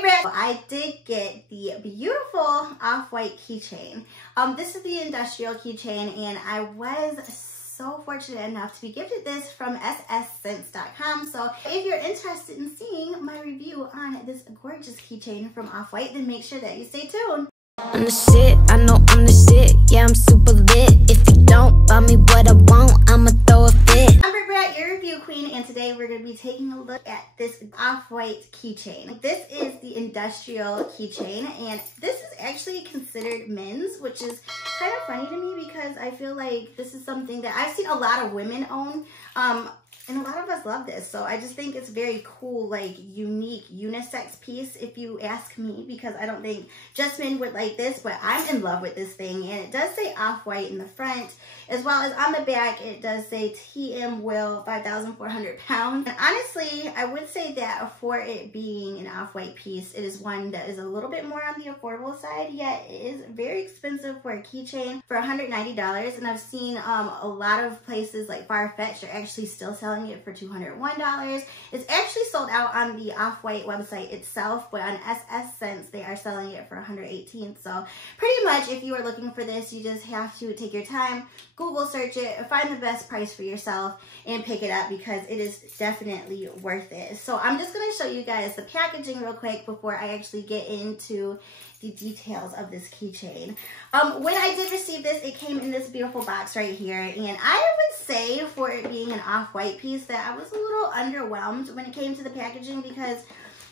Brit Brat. I did get the beautiful off-white keychain. This is the industrial keychain, and I was so fortunate enough to be gifted this from sscents.com. So if you're interested in seeing my review on this gorgeous keychain from Off-White, then make sure that you stay tuned. I'm the shit, I know I'm the shit, yeah, I'm super lit. If you don't buy me what I want, I'ma throw a fit. I'm Brit Brat, your review queen, and today we're going to be taking a look at this Off-White keychain. This is the industrial keychain, and this is actually considered men's, which is kind of funny to me because I feel like this is something that I've seen a lot of women own. And a lot of us love this, so I just think it's very cool, like unique unisex piece if you ask me, because I don't think just men would like this, but I'm in love with this thing. And it does say Off-White in the front, as well as on the back it does say TM Will 5,400 pounds. And honestly, I would say that for it being an Off-White piece, it is one that is a little bit more on the affordable side, yet it is very expensive for a keychain for $190. And I've seen a lot of places like Farfetch are actually still selling it for $201. It's actually sold out on the Off-White website itself, but on SS Scents they are selling it for $118. So pretty much if you are looking for this, you just have to take your time, Google search it, find the best price for yourself, and pick it up because it is definitely worth it. So I'm just going to show you guys the packaging real quick before I actually get into the details of this keychain. When I did receive this, it came in this beautiful box right here, and I would say for it being an Off-White piece that I was a little underwhelmed when it came to the packaging because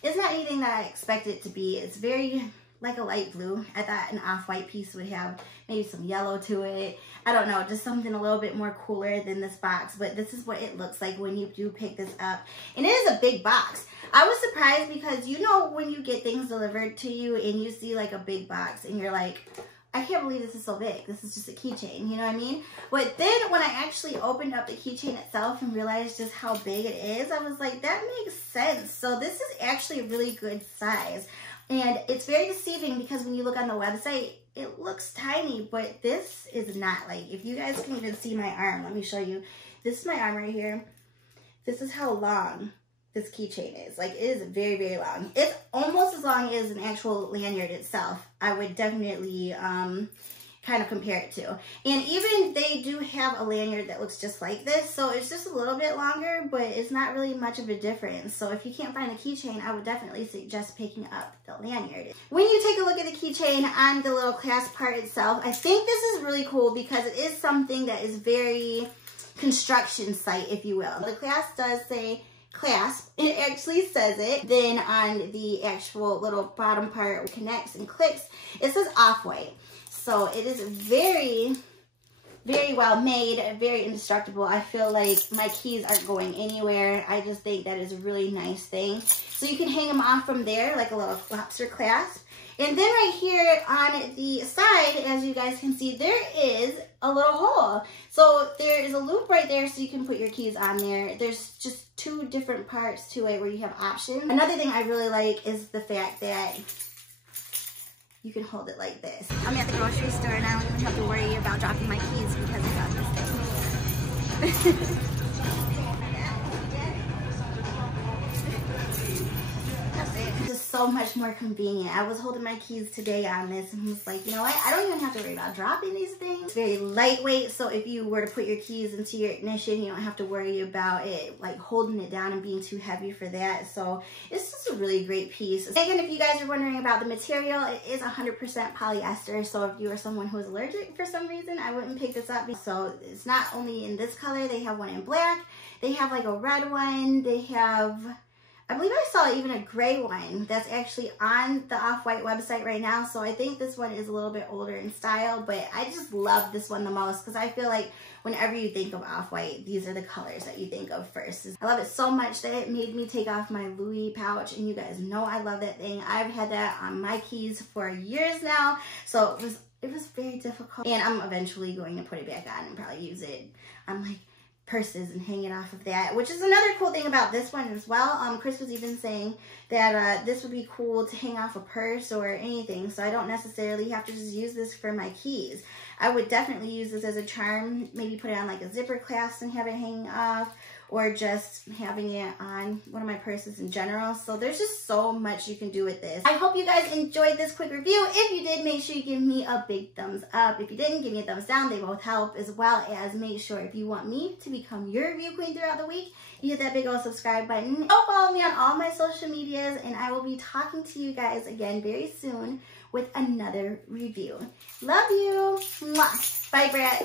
it's not anything that I expected it to be. It's very like a light blue. I thought an Off-White piece would have maybe some yellow to it. I don't know, just something a little bit more cooler than this box, but this is what it looks like when you do pick this up. And it is a big box. I was surprised because you know when you get things delivered to you and you see like a big box and you're like, I can't believe this is so big. This is just a keychain, you know what I mean? But then when I actually opened up the keychain itself and realized just how big it is, I was like, that makes sense. So this is actually a really good size. And it's very deceiving because when you look on the website, it looks tiny, but this is not. Like, if you guys can even see my arm, let me show you. This is my arm right here. This is how long this keychain is. Like, it is very, very long. It's almost as long as an actual lanyard itself. I would definitely kind of compare it to. And even they do have a lanyard that looks just like this, so it's just a little bit longer, but it's not really much of a difference. So if you can't find a keychain, I would definitely suggest picking up the lanyard. When you take a look at the keychain on the little clasp part itself, I think this is really cool because it is something that is very construction site, if you will. The clasp does say clasp, it actually says it. Then on the actual little bottom part, connects and clicks, it says Off-White. So it is very, very well made, very indestructible. I feel like my keys aren't going anywhere. I just think that is a really nice thing. So you can hang them off from there like a little lobster clasp. And then right here on the side, as you guys can see, there is a little hole. So there is a loop right there so you can put your keys on there. There's just two different parts to it where you have options. Another thing I really like is the fact that you can hold it like this. I'm at the grocery store and I don't even have to worry about dropping my keys because it's on this thing. Just so much more convenient. I was holding my keys today on this and was like, you know what? I don't even have to worry about dropping these things. It's very lightweight, so if you were to put your keys into your ignition, you don't have to worry about it like holding it down and being too heavy for that. So it's just a really great piece. Again, if you guys are wondering about the material, it is 100% polyester. So if you are someone who is allergic for some reason, I wouldn't pick this up. So it's not only in this color, they have one in black. They have like a red one. They have, I believe I saw even a gray one that's actually on the Off-White website right now. So I think this one is a little bit older in style, but I just love this one the most because I feel like whenever you think of Off-White, these are the colors that you think of first. I love it so much that it made me take off my Louis pouch, and you guys know I love that thing. I've had that on my keys for years now, so it was very difficult. And I'm eventually going to put it back on and probably use it on like purses and hang it off of that, which is another cool thing about this one as well. Chris was even saying that this would be cool to hang off a purse or anything, so I don't necessarily have to just use this for my keys. I would definitely use this as a charm, maybe put it on like a zipper clasp and have it hang off, or just having it on one of my purses in general. So there's just so much you can do with this. I hope you guys enjoyed this quick review. If you did, make sure you give me a big thumbs up. If you didn't, give me a thumbs down. They both help, as well as make sure if you want me to become your review queen throughout the week, you hit that big old subscribe button. Go follow me on all my social medias, and I will be talking to you guys again very soon with another review. Love you. Mwah. Bye, Brats.